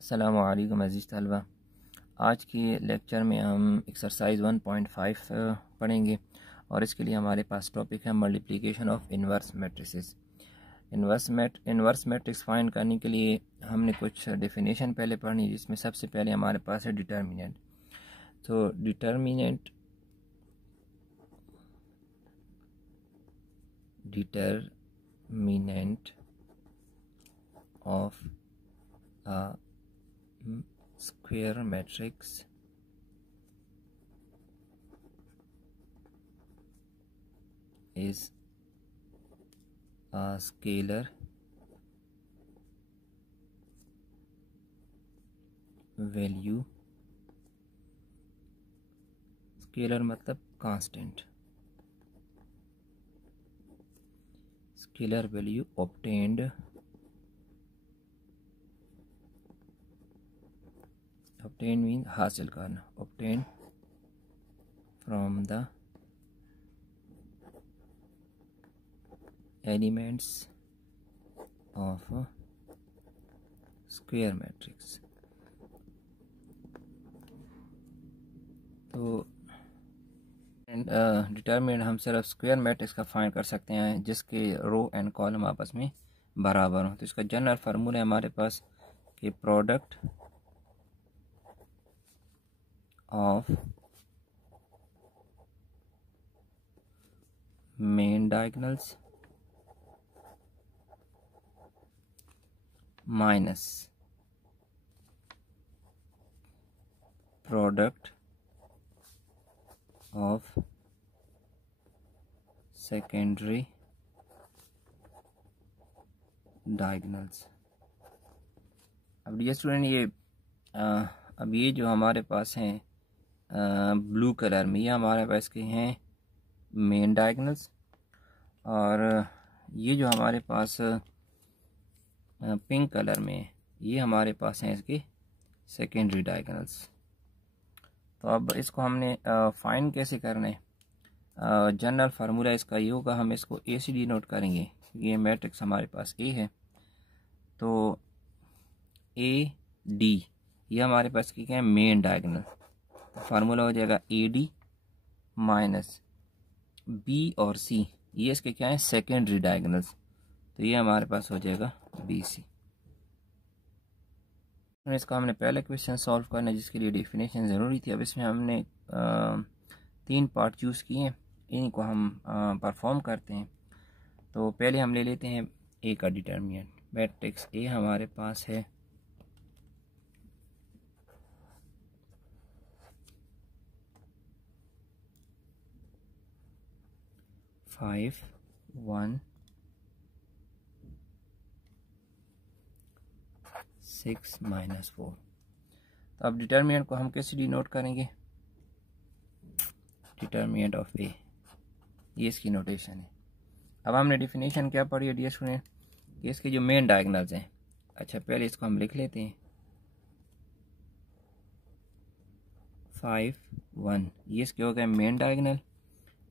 अस्सलामु अलैकुम अज़ीज़ तलबा। आज के लेक्चर में हम एक्सरसाइज 1.5 पढ़ेंगे और इसके लिए हमारे पास टॉपिक है multiplication of inverse matrices. Inverse matrix find करने के लिए हमने कुछ डेफिनेशन पहले पढ़नी, जिसमें सबसे पहले हमारे पास है डिटर्मिनेंट। तो determinant of a square matrix is a scalar value, scalar मतलब constant, scalar value obtained mean हासिल करना, obtained from the elements of a square matrix। तो डिटरमिनेंट हम सिर्फ स्क्वायर मैट्रिक्स का फाइंड कर सकते हैं जिसके रो एंड कॉलम आपस में बराबर हो। तो इसका जनरल फार्मूला है हमारे पास कि product of main diagonals minus product of secondary diagonals. अब डियर स्टूडेंट अब ये जो हमारे पास हैं ब्लू कलर में, ये हमारे पास के हैं मेन डायगोनल्स, और ये जो हमारे पास पिंक कलर में, ये हमारे पास हैं इसके सेकेंडरी डायगोनल्स। तो अब इसको हमने फाइंड कैसे करना है? जनरल फार्मूला इसका ये होगा, हम इसको ए से डिनोट करेंगे। ये मैट्रिक्स हमारे पास ए है, तो ए डी ये हमारे पास क्या है, मेन डायगोनल। तो फार्मूला हो जाएगा ए डी माइनस बी और सी, ये इसके क्या है, सेकेंडरी डायगोनल्स। तो ये हमारे पास हो जाएगा बी सी। इसका हमने पहले क्वेश्चन सॉल्व करना है जिसके लिए डेफिनेशन ज़रूरी थी। अब इसमें हमने 3 पार्ट चूज़ किए हैं, इनको हम परफॉर्म करते हैं। तो पहले हम ले लेते हैं ए का डिटर्मिनेंट। मैट्रिक्स ए हमारे पास है 5 1 6 -4। तो अब डिटर्मिनेंट को हम कैसे डिनोट करेंगे? डिटर्मिनेंट ऑफ ए, ये इसकी नोटेशन है। अब हमने डेफिनेशन क्या पढ़ी है डियर स्टूडेंट, कि इसके जो मेन डायगोनल्स हैं। अच्छा, पहले इसको हम लिख लेते हैं 5 1, ये इसके हो गए मेन डायगोनल,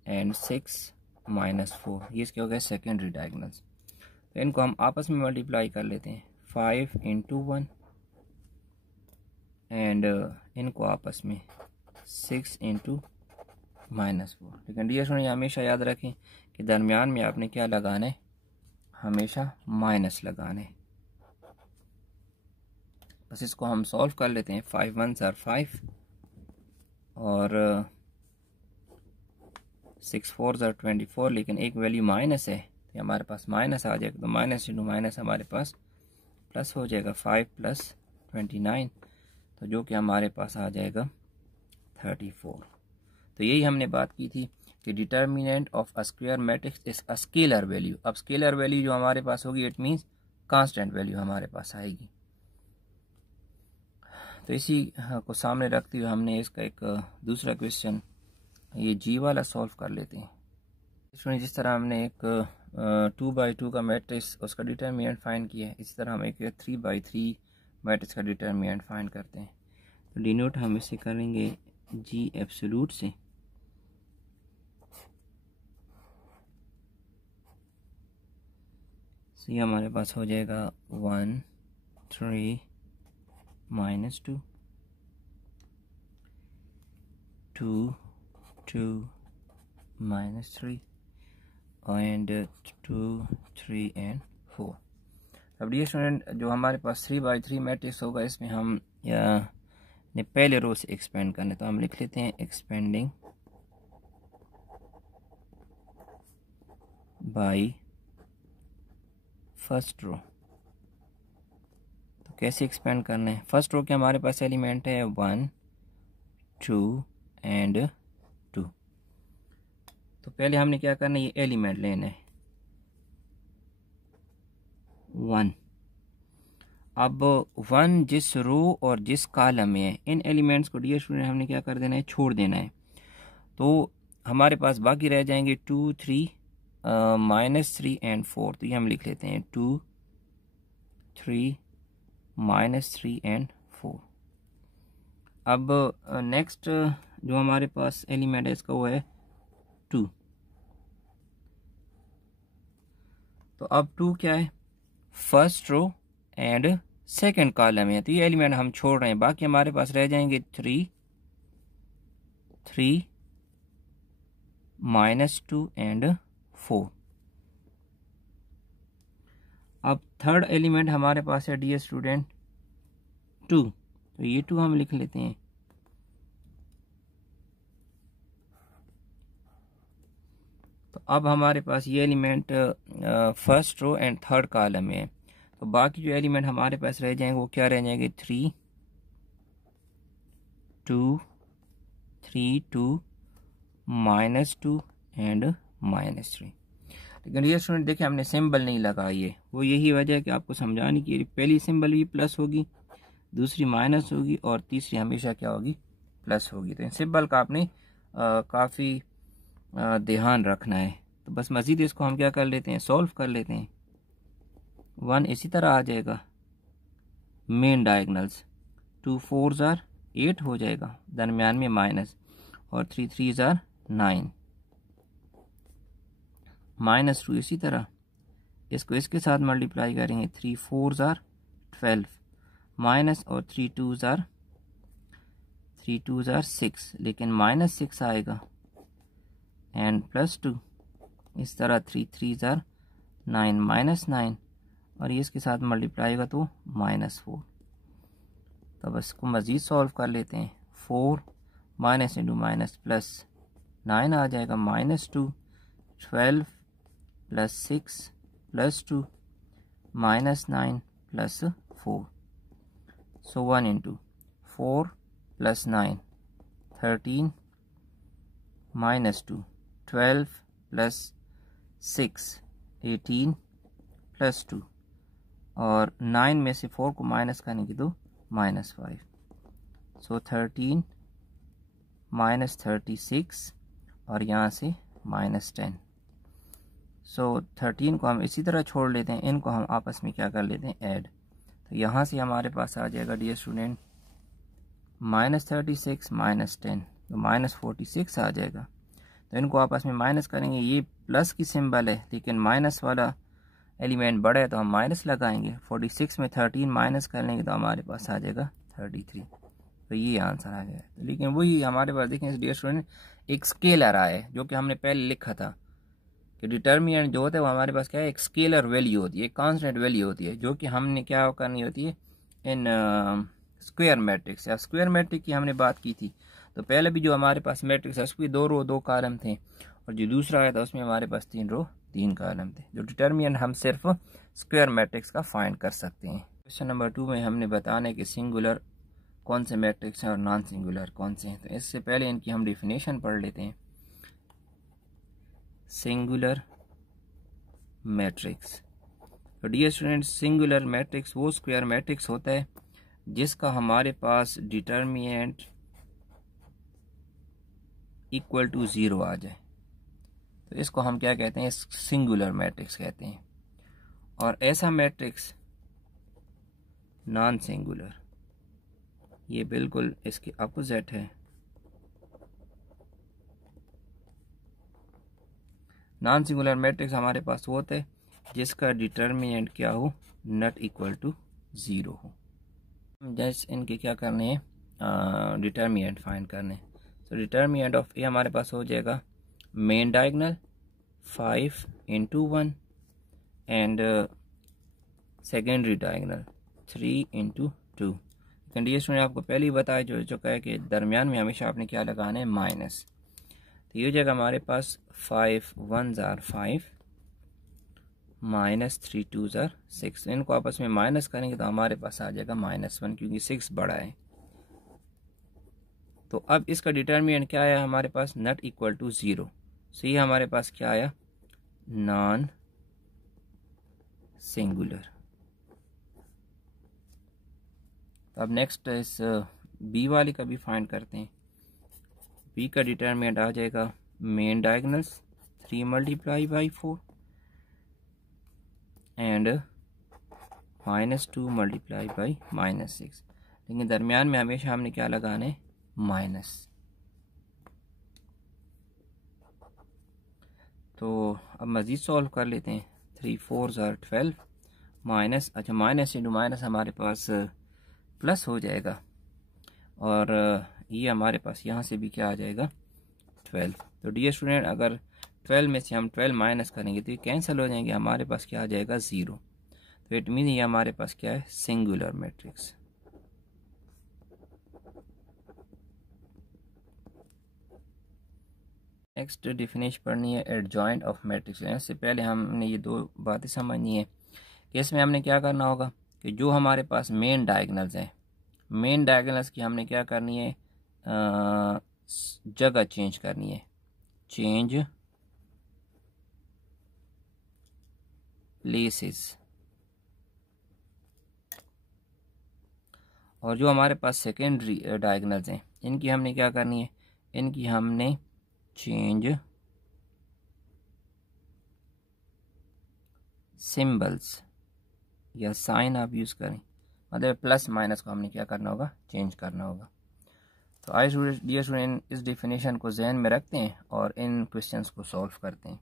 एंड 6 -4 ये इसके हो गए सेकेंडरी डायगोनल्स। तो इनको हम आपस में मल्टीप्लाई कर लेते हैं, 5 × 1 एंड इनको आपस में 6 × -4। लेकिन डियर स्टूडेंट हमेशा याद रखें कि दरमियान में आपने क्या लगाना है, हमेशा माइनस लगाना है। बस इसको हम सॉल्व कर लेते हैं। 5 1s are 5 और 6 4s are 24, लेकिन एक वैल्यू माइनस है तो हमारे पास माइनस आ जाएगा। तो माइनस इंटू माइनस हमारे पास प्लस हो जाएगा, 5 + 29, तो जो कि हमारे पास आ जाएगा 34। तो यही हमने बात की थी कि determinant of a square matrix is a scalar value. अब स्केलर वैल्यू जो हमारे पास होगी, इट मीन्स कांस्टेंट वैल्यू हमारे पास आएगी। तो इसी को सामने रखते हुए हमने इसका एक दूसरा क्वेश्चन, ये जी वाला सॉल्व कर लेते हैं। इसमें जिस तरह हमने एक 2×2 का मैट्रिक्स उसका डिटर्मिनेंट फाइंड किया है, इसी तरह हम एक 3×3 मैट्रिक्स का डिटर्मिनेंट फाइंड करते हैं। तो डिनोट हम इसे करेंगे जी एब्सोल्यूट से। ये हमारे पास हो जाएगा 1 3 -2, 2, 2, -3 and 2, 3 and 4। अब डियर स्टूडेंट जो हमारे पास 3x3 मैट्रिक्स होगा इसमें हम ने पहले रो से एक्सपेंड करने, तो हम लिख लेते हैं एक्सपेंडिंग बाय फर्स्ट रो। तो कैसे एक्सपेंड करना है? फर्स्ट रो के हमारे पास एलिमेंट है 1, 2 एंड 2। तो पहले हमने क्या करना है, ये एलिमेंट लेना है 1। अब 1 जिस रो और जिस कॉलम में है, इन एलिमेंट्स को डियर स्टूडेंट हमने क्या कर देना है, छोड़ देना है। तो हमारे पास बाकी रह जाएंगे 2, 3, -3 एंड 4। तो ये हम लिख लेते हैं 2, 3, -3 एंड 4। अब नेक्स्ट जो हमारे पास एलिमेंट है इसका वो है 2। तो अब 2 क्या है, first row and second column है, तो ये एलिमेंट हम छोड़ रहे हैं। बाकी हमारे पास रह जाएंगे 3, 3, -2 एंड 4। अब थर्ड एलिमेंट हमारे पास है डियर स्टूडेंट 2। तो ये 2 हम लिख लेते हैं। तो अब हमारे पास ये element first row and third column में है। तो बाकी जो एलिमेंट हमारे पास रह जाएंगे वो क्या रह जाएंगे, 3, 2, 3, 2, -2 एंड -3। लेकिन ये स्टूडेंट देखिए हमने सिंबल नहीं लगाई है, वो यही वजह है कि आपको समझाने की पहली सिंबल भी प्लस होगी, दूसरी माइनस होगी और तीसरी हमेशा क्या होगी, प्लस होगी। तो इन सिंबल का आपने काफ़ी ध्यान रखना है। तो बस मज़ीद इसको हम क्या कर लेते हैं, सॉल्व कर लेते हैं। 1 इसी तरह आ जाएगा मेन डायगनल्स, 2 4s are 8 हो जाएगा, दरमियान में माइनस, और 3 3s are 9, -2 इसी तरह इसको इसके साथ मल्टीप्लाई करेंगे, 3 4s are 12, माइनस और 3 2s are 6, लेकिन -6 आएगा एंड +2, इस तरह 3 3s are 9, -9, और ये इसके साथ मल्टीप्लाई होगा तो -4। तो बस इसको मज़ीद सॉल्व कर लेते हैं। 4 माइनस इंटू माइनस प्लस 9 आ जाएगा, -2, 12 + 6 + 2 -9 + 4। सो 1 इंटू 4 + 9 13, -2 12 + 6 18 + 2, और 9 में से 4 को माइनस करने की तो -5। सो 13 -36 और यहाँ से -10। सो 13 को हम इसी तरह छोड़ लेते हैं, इनको हम आपस में क्या कर लेते हैं, ऐड। तो यहाँ से हमारे पास आ जाएगा डियर स्टूडेंट -36 -10, तो -46 आ जाएगा। तो इनको आपस में माइनस करेंगे, ये प्लस की सिंबल है लेकिन माइनस वाला एलिमेंट बड़ा है तो हम माइनस लगाएंगे। 46 में 13 माइनस कर लेंगे तो हमारे पास आ जाएगा 33। तो ये आंसर आ जाएगा। लेकिन वही हमारे पास देखें डियर स्टूडेंट एक स्केलर आया है, जो कि हमने पहले लिखा था कि डिटर्मिनेंट जो होता है वो हमारे पास क्या है, एक स्केलर वैल्यू होती है, एक कांस्टेंट वैल्यू होती है, जो कि हमने क्या करनी होती है इन स्क्वायर मैट्रिक्स या स्क्वायर मैट्रिक्स की हमने बात की थी। तो पहले भी जो हमारे पास मैट्रिक्स है उसकी 2 रो 2 कॉलम थे, और जो दूसरा आया था उसमें हमारे पास 3 रो 3 कॉलम थे। जो डिटर्मिनेंट हम सिर्फ स्क्वायर मैट्रिक्स का फाइंड कर सकते हैं। क्वेश्चन नंबर 2 में हमने बताना है कि सिंगुलर कौन से मैट्रिक्स हैं और नॉन सिंगुलर कौन से हैं। तो इससे पहले इनकी हम डेफिनेशन पढ़ लेते हैं। सिंगुलर मैट्रिक्स, तो डियर स्टूडेंट सिंगुलर मैट्रिक्स वो स्क्वायर मैट्रिक्स होता है जिसका हमारे पास डिटर्मिनेंट = 0 आ जाए, तो इसको हम क्या कहते हैं, सिंगुलर मैट्रिक्स कहते हैं। और ऐसा मैट्रिक्स नॉन सिंगुलर, ये बिल्कुल इसके अपोजिट है। नॉन सिंगुलर मैट्रिक्स हमारे पास वो होता है जिसका डिटर्मिनेंट क्या हो, नॉट इक्वल टू 0 हो। जैसे इनके क्या करने हैं, डिटर्मिनेंट फाइंड करने। तो डिटर्मिनेंट ऑफ ए हमारे पास हो जाएगा main diagonal 5 × 1 and secondary diagonal 3 × 2। Condition ने आपको पहले ही बताया जो चुका है कि दरमियान में हमेशा आपने क्या लगाना है, माइनस। तो ये हो जाएगा हमारे पास 5 1s are 5 -3 2s are 6। इनको आपस में माइनस करेंगे तो हमारे पास आ जाएगा -1, क्योंकि 6 बड़ा है। तो अब इसका डिटर्मिनेंट क्या आया हमारे पास, नॉट इक्वल टू 0। सो ये हमारे पास क्या आया, नॉन सिंगुलर। तो अब नेक्स्ट इस बी वाली का भी फाइंड करते हैं। बी का डिटर्मिनेंट आ जाएगा मेन डायगोनल्स 3 × 4 एंड -2 × -6। लेकिन दरमियान में हमेशा हमने क्या लगाना है, माइनस। तो अब मज़ीद सॉल्व कर लेते हैं। 3 4s are 12 माइनस, अच्छा माइनस इंटू माइनस हमारे पास प्लस हो जाएगा, और ये हमारे पास यहाँ से भी क्या आ जाएगा, 12। तो डियर स्टूडेंट, अगर 12 में से हम 12 माइनस करेंगे तो ये कैंसिल हो जाएंगे, हमारे पास क्या आ जाएगा, 0। तो इट मीन ये हमारे पास क्या है, सिंगुलर मैट्रिक्स। नेक्स्ट डेफिनेशन पढ़नी है एडजॉइंट ऑफ मैट्रिक्स। इससे पहले हमने ये दो बातें समझनी है कि इसमें हमने क्या करना होगा कि जो हमारे पास मेन डायगोनल्स हैं, मेन डायगोनल्स की हमने क्या करनी है, जगह चेंज करनी है, चेंज प्लेसेस। और जो हमारे पास सेकेंडरी डायगोनल्स हैं, इनकी हमने क्या करनी है, इनकी हमने चेंज सिंबल्स या साइन आप यूज़ करें, मतलब प्लस माइनस को हमने क्या करना होगा, चेंज करना होगा। तो आई डियर स्टूडेंट, इस डेफिनेशन को जहन में रखते हैं और इन क्वेश्चंस को सॉल्व करते हैं।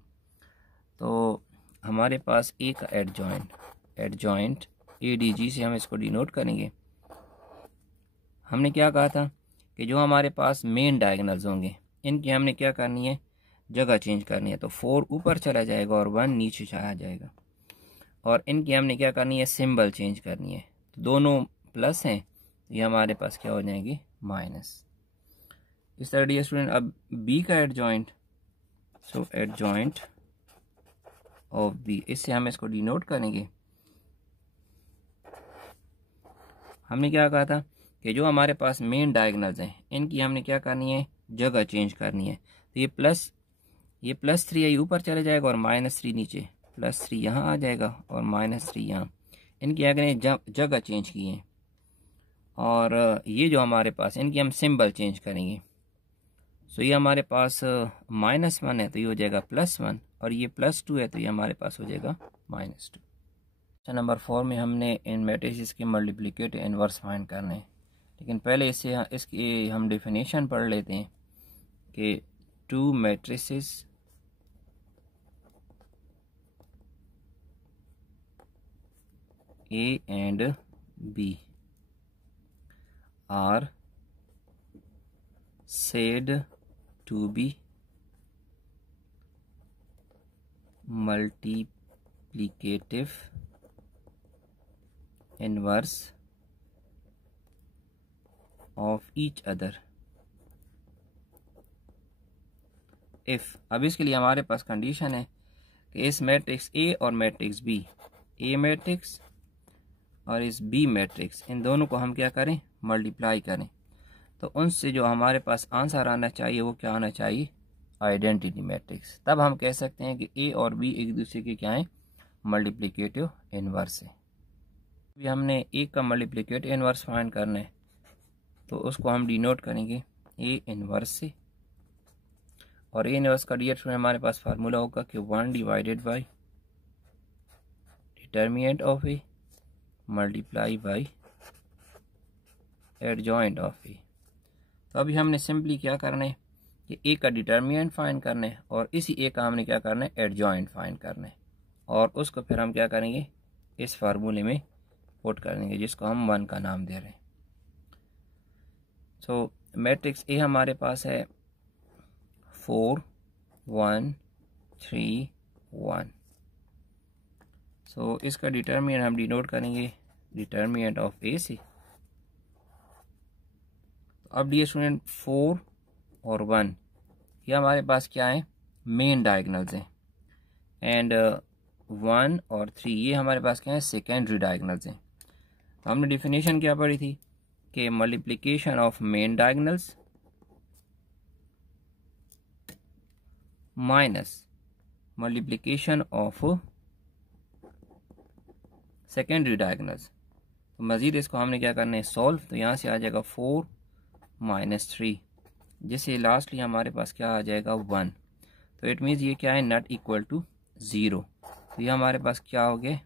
तो हमारे पास ए का एडजॉइंट ADG से हम इसको डिनोट करेंगे। हमने क्या कहा था कि जो हमारे पास मेन डायगोनल्स होंगे, इनकी हमने क्या करनी है, जगह चेंज करनी है। तो 4 ऊपर चला जाएगा और 1 नीचे चला जाएगा, और इनकी हमने क्या करनी है, सिंबल चेंज करनी है। तो दोनों प्लस हैं, ये हमारे पास क्या हो जाएंगे, माइनस। इस तरह डियर स्टूडेंट, अब बी का adjoint, so adjoint of B, इससे हम इसको डिनोट करेंगे। हमने क्या कहा था कि जो हमारे पास मेन डायगोनल्स हैं, इनकी हमने क्या करनी है, जगह चेंज करनी है। तो ये +3 है, ये ऊपर चले जाएगा और -3 नीचे, +3 यहाँ आ जाएगा और -3 यहाँ। इनकी अगर जगह चेंज की है, और ये जो हमारे पास, इनकी हम सिंबल चेंज करेंगे। सो ये हमारे पास -1 है तो ये हो जाएगा +1, और ये +2 है तो ये हमारे पास हो जाएगा -2। नंबर 4 में हमने इन मैट्रिसेस के मल्टीप्लिकेटिव इनवर्स फाइंड करने हैं, लेकिन पहले इसकी हम डेफिनेशन पढ़ लेते हैं कि 2 matrices A and B are said to be multiplicative inverse of each other if। अब इसके लिए हमारे पास कंडीशन है कि इस मैट्रिक्स A और मैट्रिक्स B, A मैट्रिक्स और इस B मैट्रिक्स, इन दोनों को हम क्या करें, मल्टीप्लाई करें। तो उनसे जो हमारे पास आंसर आना चाहिए वो क्या आना चाहिए, आइडेंटिटी मैट्रिक्स। तब हम कह सकते हैं कि A और B एक दूसरे के क्या हैं, मल्टीप्लिकेटिव इनवर्स है। अभी हमने A का मल्टीप्लिकेटिव इनवर्स फाइंड करना है, तो उसको हम डिनोट करेंगे A इनवर्स से। और A इनवर्स का डियर स्टूडेंट हमारे पास फार्मूला होगा कि 1 divided by determinant of A multiply by adjoint of A। तो अभी हमने सिंपली क्या करना है कि A का डिटर्मिनेंट फाइंड करना है, और इसी A का हमने क्या करना है, एडजॉइंट फाइंड करना है, और उसको फिर हम क्या करेंगे, इस फार्मूले में पुट करेंगे जिसको हम 1 का नाम दे रहे हैं। सो मैट्रिक्स ए हमारे पास है 4 1 3 1। सो इसका डिटर्मिनेंट हम डिनोट करेंगे डिटर्मिनेंट ऑफ ए से। अब डियर स्टूडेंट 4 और 1 ये हमारे पास क्या है, मेन डायगोनल्स हैं, एंड 1 और 3 ये हमारे पास क्या है, सेकेंडरी डायगोनल्स हैं। हमने डिफिनेशन क्या पढ़ी थी कि multiplication of main diagonals minus multiplication of secondary diagonals. तो मज़ीद इसको हमने क्या करना है, सॉल्व। तो यहाँ से आ जाएगा 4 माइनस 3, जिससे लास्टली हमारे पास क्या आ जाएगा 1। तो इट मीन्स ये क्या है, नॉट इक्वल टू 0। तो ये हमारे पास क्या हो गया,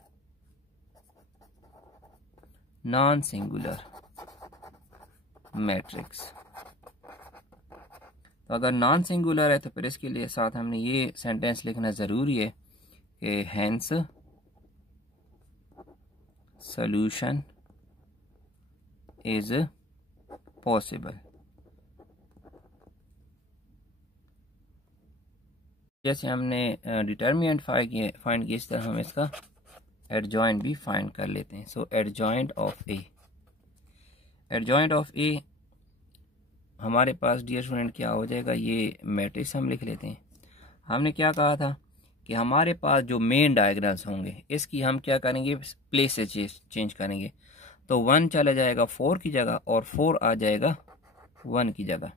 नॉन सिंगुलर मैट्रिक्स। तो अगर नॉन सिंगुलर है तो फिर इसके लिए साथ हमने ये सेंटेंस लिखना ज़रूरी है कि हैंस सॉल्यूशन इज पॉसिबल। जैसे हमने डिटर्मिनेंट फाइंड किया, इस तरह हम इसका एडजॉइंट भी फाइंड कर लेते हैं। So adjoint of A, adjoint of A हमारे पास डियर स्टूडेंट क्या हो जाएगा, ये मैट्रिक्स हम लिख लेते हैं। हमने क्या कहा था कि हमारे पास जो मेन डायगोनल्स होंगे इसकी हम क्या करेंगे, प्लेस से चेंज करेंगे। तो 1 चला जाएगा 4 की जगह और 4 आ जाएगा 1 की जगह।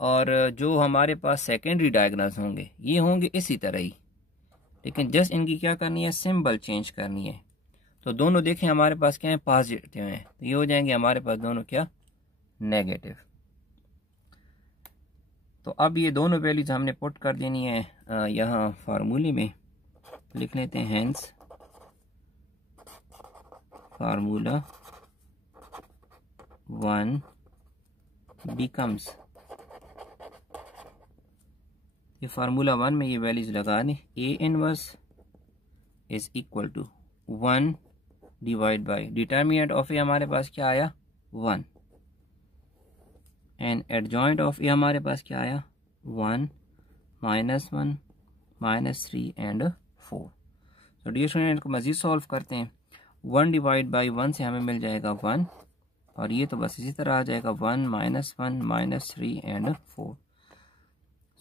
और जो हमारे पास सेकेंडरी डायगोनल्स होंगे ये होंगे इसी तरह ही, लेकिन जस्ट इनकी क्या करनी है, सिंबल चेंज करनी है। तो दोनों देखें हमारे पास क्या है, पॉजिटिव हैं, तो ये हो जाएंगे हमारे पास दोनों क्या, नेगेटिव। तो अब ये दोनों वैल्यूज हमने पुट कर देनी है यहाँ फार्मूले में। लिख लेते हैं हेंस फार्मूला 1 बिकम्स, ये फार्मूला 1 में ये वैल्यूज लगा दें। A inverse is equal to 1 divide by determinant of A हमारे पास क्या आया 1, एंड एडजॉइंट ऑफ ए हमारे पास क्या आया 1 माइनस 1 माइनस 3 एंड 4। तो डियर स्टूडेंट को मज़ीद सॉल्व करते हैं। 1 डिवाइड बाई 1 से हमें मिल जाएगा 1, और ये तो बस इसी तरह आ जाएगा 1 माइनस 1 माइनस 3 एंड 4।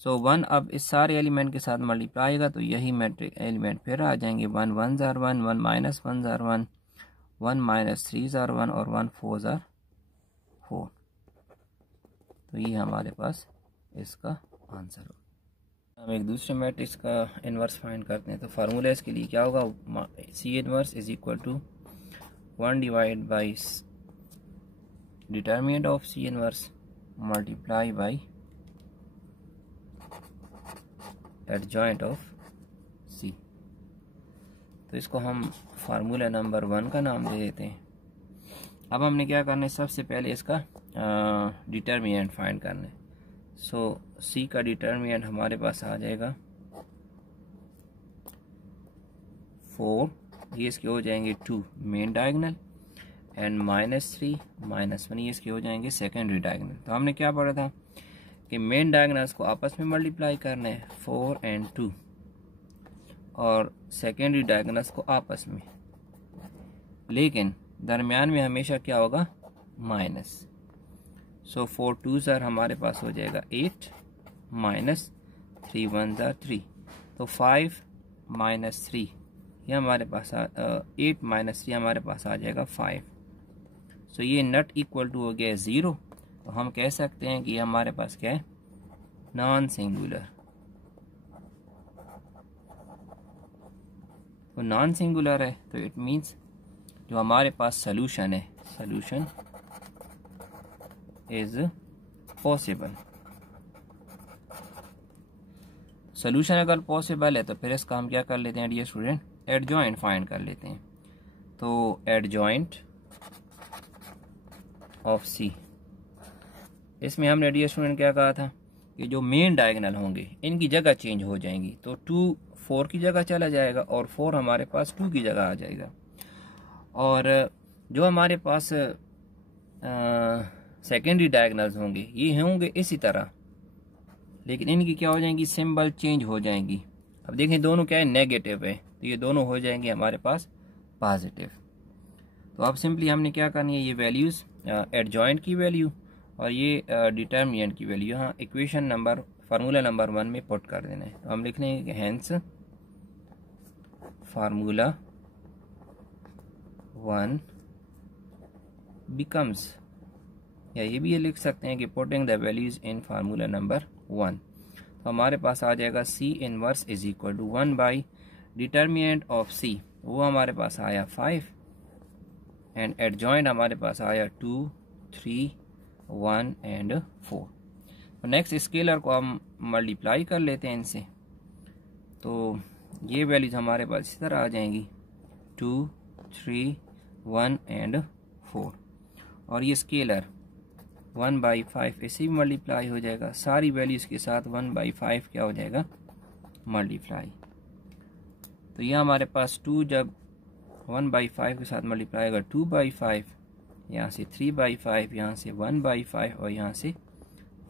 सो 1 अब इस सारे एलिमेंट के साथ मल्टीप्लाई आएगा तो यही मैट्रिक एलिमेंट फिर आ जाएंगे। 1 1 ज़ार 1, 1 माइनस 1 ज़ार 1, 1 माइनस 3 ज़ार 1 और 1 4 ज़ार 4। तो ये हमारे पास इसका आंसर होगा। हम एक दूसरे मैट्रिक्स का इन्वर्स फाइंड करते हैं। तो फार्मूला इसके लिए क्या होगा, C inverse is equal to 1 divide by determinant of C inverse multiply by adjoint of C. तो इसको हम फार्मूला नंबर 1 का नाम दे देते हैं। अब हमने क्या करना है, सबसे पहले इसका डिटर्मिनेंट फाइंड करना है। सो सी का डिटर्मिनेंट हमारे पास आ जाएगा 4, ये इसके हो जाएंगे 2 main diagonal, and minus 3 minus 1 ये इसके हो जाएंगे सेकेंडरी डायगोनल। तो हमने क्या पढ़ा था कि मेन डायगोनल्स को आपस में मल्टीप्लाई करना है 4 एंड 2, और सेकेंडरी डायगोनल्स को आपस में, लेकिन दरमियान में हमेशा क्या होगा, माइनस। सो 4 2 ज़ार हमारे पास हो जाएगा 8 माइनस 3 1 ज़ार 3। तो 5 माइनस 3 ये हमारे पास 8 माइनस 3 हमारे पास आ जाएगा 5। सो ये नॉट इक्वल टू हो गया 0। तो हम कह सकते हैं कि ये हमारे पास क्या है, नॉन सिंगुलर। तो नॉन सिंगुलर है तो इट मीन्स जो हमारे पास सॉल्यूशन है, सॉल्यूशन इज पॉसिबल। सॉल्यूशन अगर पॉसिबल है तो फिर इसका हम क्या कर लेते हैं डियर स्टूडेंट, एडजॉइंट फाइंड कर लेते हैं। तो एडजॉइंट ऑफ सी, इसमें हमने डियर स्टूडेंट क्या कहा था कि जो मेन डायगोनल होंगे इनकी जगह चेंज हो जाएंगी। तो 2 4 की जगह चला जाएगा और 4 हमारे पास 2 की जगह आ जाएगा। और जो हमारे पास सेकेंडरी डायगोनल्स होंगे ये होंगे इसी तरह, लेकिन इनकी क्या हो जाएंगी, सिंबल चेंज हो जाएंगी। अब देखें दोनों क्या है, नेगेटिव है, तो ये दोनों हो जाएंगे हमारे पास पॉजिटिव। तो अब सिंपली हमने क्या करनी है, ये वैल्यूज़ एडजॉइंट की वैल्यू और ये डिटर्मिनेंट की वैल्यू यहाँ इक्वेशन नंबर फार्मूला नंबर 1 में पुट कर देना है। तो हम लिख लेंगे कि हेंस फार्मूला 1 बिकम्स, या ये भी ये लिख सकते हैं कि putting the values in formula number 1। तो हमारे पास आ जाएगा C inverse is equal to 1 by determinant of C, वो हमारे पास आया 5 एंड एडजॉइंट हमारे पास आया 2, 3, 1 एंड 4। तो नेक्स्ट स्केलर को हम मल्टीप्लाई कर लेते हैं इनसे, तो ये वैल्यूज हमारे पास इस तरह आ जाएंगी 2, 3, 1 एंड 4। और ये स्केलर 1/5 इससे भी मल्टीप्लाई हो जाएगा, सारी वैल्यूज के साथ 1/5 क्या हो जाएगा, मल्टीप्लाई। तो यह हमारे पास 2 जब 1/5 के साथ मल्टीप्लाई होगा 2/5, यहाँ से 3/5, यहाँ से 1/5 और यहाँ से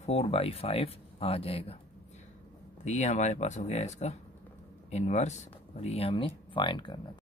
4/5 आ जाएगा। तो ये हमारे पास हो गया इसका इन्वर्स और ये हमने फाइंड करना था।